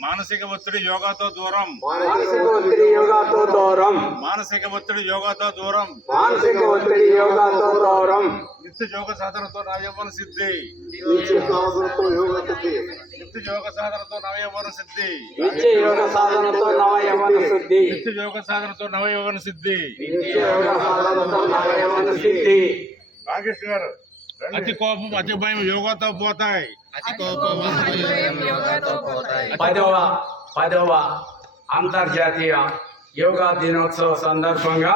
మానసిక ఒత్తిడి యోగాతో దూరం. మానసిక ఒత్తిడి యోగాతో దూరం. మానసిక ఒత్తిడి యోగాతో దూరం. మానసిక ఒత్తిడి యోగాతో దూరం. నిత్య యోగ సాధనతో నవయవన సిద్ధి. నిత్య యోగ సిద్ధి. సాధనతో నవయవన సిద్ధి. నిత్య యోగ సాధనతో నవయవన శుద్ధి నిత్య యోగ సాధనతో నవయవన సిద్ధి. నిత్య యోగ సాధనతో నవయవన సిద్ధి. రాకేష్ గారు అతి కోపం అతి భయం యోగాతో పోతాయి. పదవ పదవ అంతర్జాతీయ యోగా దినోత్సవ సందర్భంగా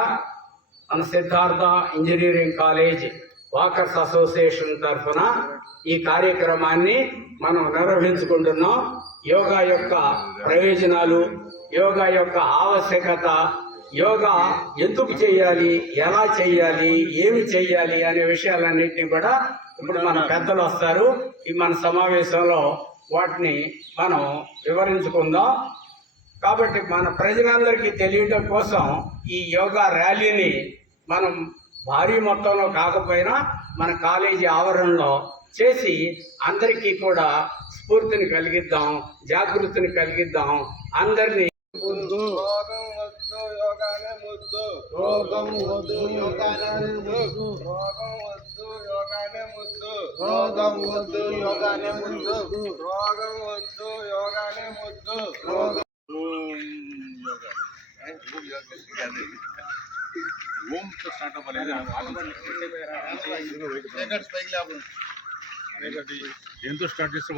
మన Siddhartha engineering college walkers association తరఫున ఈ కార్యక్రమాన్ని మనం నిర్వహించుకుంటున్నాం. యోగా యొక్క ప్రయోజనాలు యోగా యొక్క ఆవశ్యకత యోగా ఎందుకు చేయాలి? ఎలా చేయాలి? ఏమి చేయాలి అనే విషయాలన్నింటినీ కూడా ఇప్పుడు మన పెద్దలు వస్తారు. ఈ మన సమావేశంలో వాటిని మనం వివరించుకుందాం. కాబట్టి మన ప్రజలందరికీ తెలియటం కోసం ఈ యోగా ర్యాలీని మనం భారీ మొత్తంలో కాకపోయినా మన కాలేజీ ఆవరణలో చేసి అందరికీ కూడా స్ఫూర్తిని కలిగిద్దాం జాగృతిని కలిగిద్దాం. అందరినీ యోగానే ముద్దు రోగం వద్దు యోగానే ముద్దు రోగం వద్దు యోగానే ముద్దు రోగం వద్దు యోగానే ముద్దు రోగం వద్దు యోగానే ముద్దు రోగం ఓం స్టార్ట్ దేంతో స్టార్ట్ చేస్తే